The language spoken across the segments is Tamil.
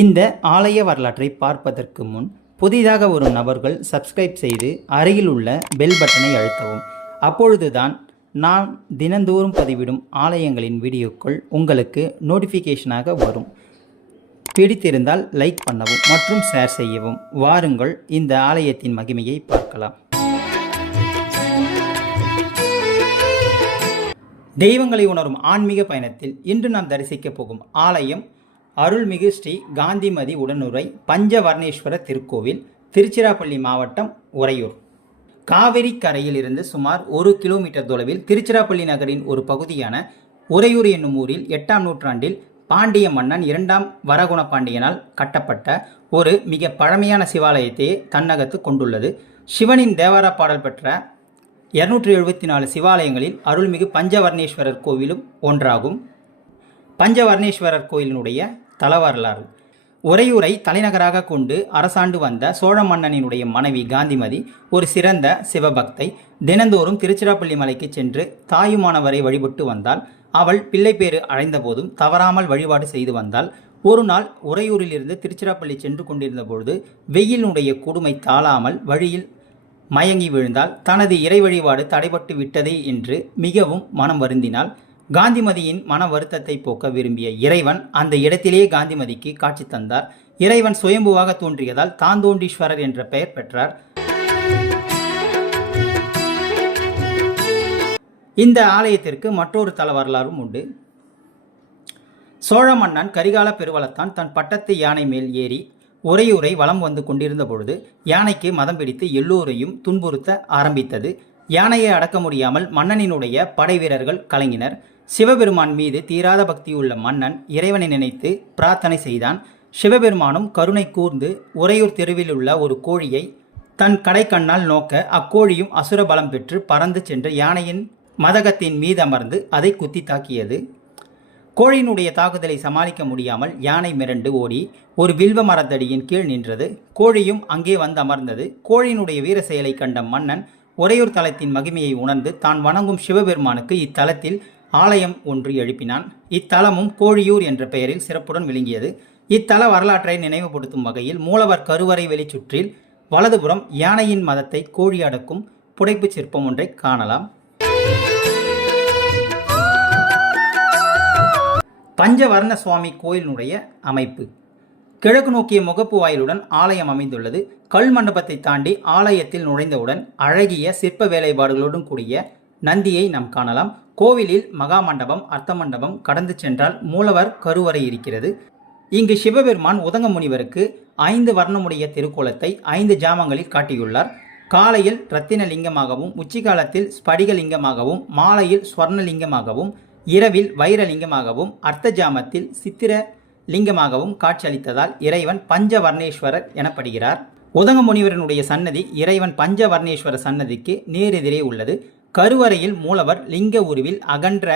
இந்த ஆலய வரலாற்றை பார்ப்பதற்கு முன் புதிதாக வரும் நபர்கள் சப்ஸ்கிரைப் செய்து அருகில் உள்ள பெல் பட்டனை அழுத்தவும். அப்பொழுதுதான் நான் தினந்தோறும் பதிவிடும் ஆலயங்களின் வீடியோக்கள் உங்களுக்கு நோட்டிஃபிகேஷனாக வரும். பிடித்திருந்தால் லைக் பண்ணவும் மற்றும் ஷேர் செய்யவும். வாருங்கள் இந்த ஆலயத்தின் மகிமையை பார்க்கலாம். தெய்வங்களை உணரும் ஆன்மீக பயணத்தில் இன்று நாம் தரிசிக்க போகும் ஆலயம் அருள்மிகு ஸ்ரீ காந்திமதி உடனுறை பஞ்சவர்ணேஸ்வரர் திருக்கோவில், திருச்சிராப்பள்ளி மாவட்டம், உறையூர். காவிரி கரையில் இருந்து சுமார் 1 கிலோமீட்டர் தொலைவில் திருச்சிராப்பள்ளி நகரின் ஒரு பகுதியான உறையூர் என்னும் ஊரில் 8ஆம் நூற்றாண்டில் பாண்டிய மன்னன் 2ஆம் வரகுண பாண்டியனால் கட்டப்பட்ட ஒரு மிக பழமையான சிவாலயத்தையே தன்னகத்து கொண்டுள்ளது. சிவனின் தேவார பாடல் பெற்ற 274 சிவாலயங்களில் அருள்மிகு பஞ்சவர்ணேஸ்வரர் கோவிலும் ஒன்றாகும். பஞ்சவர்ணேஸ்வரர் கோயிலினுடைய தலவரலாறு. உறையூரை தலைநகராக கொண்டு அரசாண்டு வந்த சோழ மன்னனினுடைய மனைவி காந்திமதி ஒரு சிறந்த சிவபக்தை. தினந்தோறும் திருச்சிராப்பள்ளி மலைக்கு சென்று தாயுமானவரை வழிபட்டு வந்தாள். அவள் பிள்ளைப்பேறு அடைந்த போதும் தவறாமல் வழிபாடு செய்து வந்தாள். ஒரு நாள் உறையூரிலிருந்து திருச்சிராப்பள்ளி சென்று கொண்டிருந்த பொழுது வெயிலினுடைய கொடுமை தாழாமல் வழியில் மயங்கி விழுந்தால் தனது இறை வழிபாடு தடைபட்டு விட்டதே என்று மிகவும் மனம் வருந்தினாள். காந்திமதியின் மன வருத்தத்தை போக்க விரும்பிய இறைவன் அந்த இடத்திலேயே காந்திமதிக்கு காட்சி தந்தார். இறைவன் சுயம்புவாக தோன்றியதால் தாந்தோண்டீஸ்வரர் என்ற பெயர் பெற்றார். இந்த ஆலயத்திற்கு மற்றொரு தல வரலாறும் உண்டு. சோழ மன்னன் கரிகால பெருவளத்தான் தன் பட்டத்து யானை மேல் ஏறி உறையூரை வலம் வந்து கொண்டிருந்த பொழுது யானைக்கு மதம் பிடித்து எல்லோரையும் துன்புறுத்த ஆரம்பித்தது. யானையை அடக்க முடியாமல் மன்னனினுடைய படை வீரர்கள் கலங்கினர். சிவபெருமான் மீது தீராத பக்தியுள்ள மன்னன் இறைவனை நினைத்து பிரார்த்தனை செய்தான். சிவபெருமானும் கருணை கூர்ந்து உறையூர் தெருவில் உள்ள ஒரு கோழியை தன் கடைக்கண்ணால் நோக்க அக்கோழியும் அசுர பலம் பெற்று பறந்து சென்று யானையின் மதகத்தின் மீது அமர்ந்து அதை குத்தி தாக்கியது. கோழியினுடைய தாக்குதலை சமாளிக்க முடியாமல் யானை மிரண்டு ஓடி ஒரு வில்வ மரத்தடியின் கீழ் நின்றது. கோழியும் அங்கே வந்து அமர்ந்தது. கோழியினுடைய வீர செயலை கண்ட மன்னன் உறையூர் தலத்தின் மகிமையை உணர்ந்து தான் வணங்கும் சிவபெருமானுக்கு இத்தலத்தில் ஆலயம் ஒன்று எழுப்பினான். இத்தலமும் கோழியூர் என்ற பெயரில் சிறப்புடன் விளங்கியது. இத்தல வரலாற்றை நினைவுபடுத்தும் வகையில் மூலவர் கருவறை வெளிச்சுற்றில் வலதுபுறம் யானையின் மதத்தை கோழி அடக்கும் புடைப்பு சிற்பம் ஒன்றை காணலாம். பஞ்சவர்ண சுவாமி கோயிலினுடைய அமைப்பு. கிழக்கு நோக்கிய முகப்பு வாயிலுடன் ஆலயம் அமைந்துள்ளது. கல் மண்டபத்தை தாண்டி ஆலயத்தில் நுழைந்தவுடன் அழகிய சிற்ப வேலைப்பாடுகளுடன் கூடிய நந்தியை நாம் காணலாம். கோவிலில் மகா மண்டபம், அர்த்த மண்டபம் கடந்து சென்றால் மூலவர் கருவறை இருக்கிறது. இங்கு சிவபெருமான் உதங்க முனிவருக்கு 5 வர்ணமுடைய திருக்கோலத்தை 5 ஜாமங்களில் காட்டியுள்ளார். காலையில் இரத்தின லிங்கமாகவும், உச்சிகாலத்தில் ஸ்படிக லிங்கமாகவும், மாலையில் ஸ்வர்ணலிங்கமாகவும், இரவில் வைரலிங்கமாகவும், அர்த்த ஜாமத்தில் சித்திர லிங்கமாகவும் காட்சியளித்ததால் இறைவன் பஞ்சவர்ணேஸ்வரர் எனப்படுகிறார். உதங்க முனிவரனுடைய சன்னதி இறைவன் பஞ்சவர்ணேஸ்வரர் சன்னதிக்கு நேரெதிரே உள்ளது. கருவறையில் மூலவர் லிங்க உருவில் அகன்ற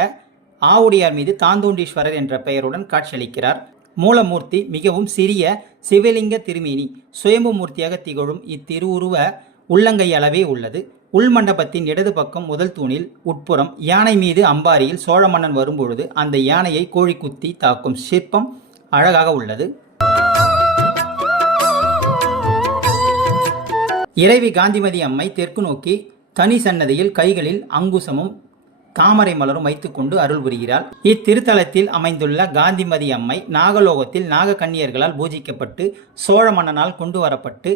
ஆவுடையார் மீது தாந்தோண்டீஸ்வரர் என்ற பெயருடன் காட்சியளிக்கிறார். மூலமூர்த்தி மிகவும் சிறிய சிவலிங்க திருமேனி சுயம்பு மூர்த்தியாக திகழும் இத்திருவுருவ உள்ளங்கை அளவே உள்ளது. உள்மண்டபத்தின் இடது பக்கம் முதல் தூணில் உட்புறம் யானை மீது அம்பாரியில் சோழ மன்னன் வரும்பொழுது அந்த யானையை கோழி குத்தி தாக்கும் சிற்பம் அழகாக உள்ளது. இறைவி காந்திமதி அம்மை தெற்கு நோக்கி தனி சன்னதியில் கைகளில் அங்குசமும் தாமரை மலரும் வைத்துக்கொண்டு அருள் புரிகிறாள். இத்திருத்தலத்தில் அமைந்துள்ள காந்திமதி அம்மை நாகலோகத்தில் நாகக்கன்னியர்களால் பூஜிக்கப்பட்டு சோழ மன்னனால் கொண்டு வரப்பட்டு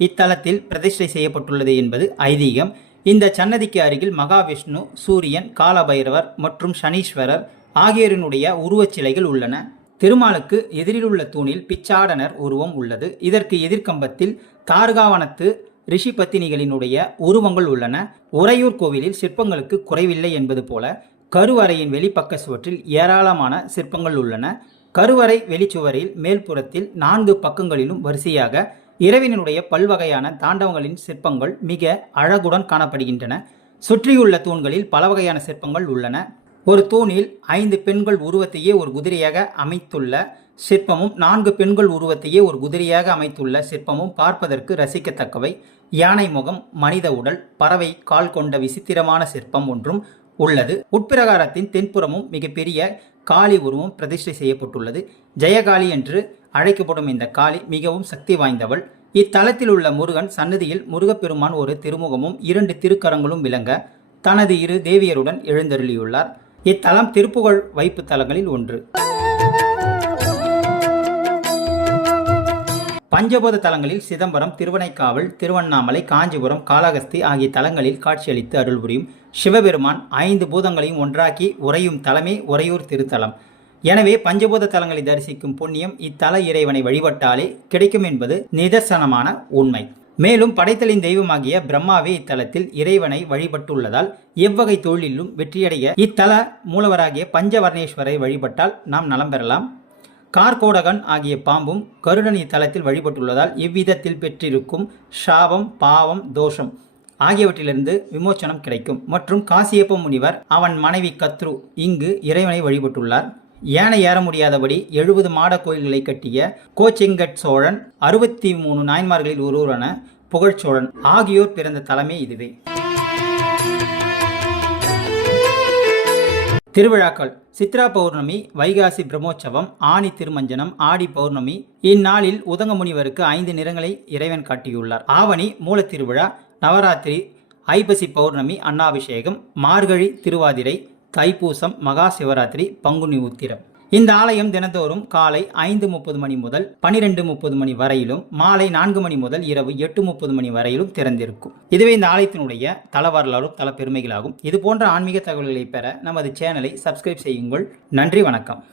இத்தலத்தில் பிரதிஷ்டை செய்யப்பட்டுள்ளது என்பது ஐதீகம். இந்த சன்னதிக்கு அருகில் மகாவிஷ்ணு, சூரியன், காலபைரவர் மற்றும் சனீஸ்வரர் ஆகியோரினுடைய உருவச்சிலைகள் உள்ளன. திருமாலுக்கு எதிரில் உள்ள தூணில் பிச்சாடனர் உருவம் உள்ளது. இதற்கு எதிர்கம்பத்தில் தார்காவனத்து ரிஷி பத்தினிகளினுடைய உருவங்கள் உள்ளன. உறையூர் கோவிலில் சிற்பங்களுக்கு குறைவில்லை என்பது போல கருவறையின் வெளிப்பக்க சுவற்றில் ஏராளமான சிற்பங்கள் உள்ளன. கருவறை வெளிச்சுவரில் மேல்புறத்தில் 4 பக்கங்களிலும் வரிசையாக இறைவனுடைய பல்வகையான தாண்டவங்களின் சிற்பங்கள் மிக அழகுடன் காணப்படுகின்றன. சுற்றியுள்ள தூண்களில் பல வகையான சிற்பங்கள் உள்ளன. ஒரு தூணில் 5 பெண்கள் உருவத்தையே ஒரு குதிரையாக அமைத்துள்ள சிற்பமும் 4 பெண்கள் உருவத்தையே ஒரு குதிரையாக அமைத்துள்ள சிற்பமும் பார்ப்பதற்கு ரசிக்கத்தக்கவை. யானை முகம், மனித உடல், பறவை கால் கொண்ட விசித்திரமான சிற்பம் ஒன்றும் உள்ளது. உட்பிரகாரத்தின் தென்புறமும் மிகப்பெரிய காளி உருவம் பிரதிஷ்டை செய்யப்பட்டுள்ளது. ஜெயகாளி என்று அழைக்கப்படும் இந்த காளி மிகவும் சக்தி வாய்ந்தவள். இத்தலத்தில் உள்ள முருகன் சன்னதியில் முருகப்பெருமான் ஒரு திருமுகமும் 2 திருக்கரங்களும் விளங்க தனது 2 தேவியருடன் எழுந்தருளியுள்ளார். இத்தலம் திருப்புகழ் வைப்பு தலங்களில் ஒன்று. பஞ்சபூத தலங்களில் சிதம்பரம், திருவனைக்காவல், திருவண்ணாமலை, காஞ்சிபுரம், காளஹஸ்தி ஆகிய தலங்களில் காட்சியளித்து அருள் புரியும் சிவபெருமான் 5 பூதங்களையும் ஒன்றாக்கி உறையும் தலமே உறையூர் திருத்தலம். எனவே பஞ்சபூத தலங்களை தரிசிக்கும் புண்ணியம் இத்தல இறைவனை வழிபட்டாலே கிடைக்கும் என்பது நிதர்சனமான உண்மை. மேலும் படைத்தலின் தெய்வமாகிய பிரம்மாவே இத்தலத்தில் இறைவனை வழிபட்டுள்ளதால் எவ்வகை தொழிலிலும் வெற்றியடைய இத்தல மூலவராகிய பஞ்சவர்ணேஸ்வரை வழிபட்டால் நாம் நலம் பெறலாம். கார்கோடகன் ஆகிய பாம்பும் கருடன் இத்தலத்தில் வழிபட்டுள்ளதால் இவ்விதத்தில் பெற்றிருக்கும் சாபம், பாவம், தோஷம் ஆகியவற்றிலிருந்து விமோச்சனம் கிடைக்கும். மற்றும் காசியப்ப முனிவர் அவன் மனைவி கத்ரு இங்கு இறைவனை வழிபட்டுள்ளார். யானை ஏற முடியாதபடி 70 மாட கோயில்களை கட்டிய கோச்செங்கட் சோழன், 63 நாயன்மார்களில் ஒருவரான புகழ்ச்சோழன் ஆகியோர் பிறந்த தலமே இதுவே. திருவிழாக்கள்: சித்ரா பௌர்ணமி, வைகாசி பிரம்மோற்சவம், ஆனி திருமஞ்சனம், ஆடி பௌர்ணமி. இந்நாளில் உதங்க முனிவருக்கு 5 நிறங்களை இறைவன் காட்டியுள்ளார். ஆவணி மூல திருவிழா, நவராத்திரி, ஐப்பசி பௌர்ணமி, அன்னாபிஷேகம், மார்கழி திருவாதிரை, தைப்பூசம், மகா சிவராத்திரி, பங்குனி உத்திரம். இந்த ஆலயம் தினந்தோறும் காலை 5:30 மணி முதல் 12:30 மணி வரையிலும், மாலை 4 மணி முதல் இரவு 8:30 மணி வரையிலும் திறந்திருக்கும். இதுவே இந்த ஆலயத்தினுடைய தல வரலாறும் தல பெருமைகளாகும். இது போன்ற ஆன்மீக தகவல்களை பெற நமது சேனலை சப்ஸ்கிரைப் செய்யுங்கள். நன்றி, வணக்கம்.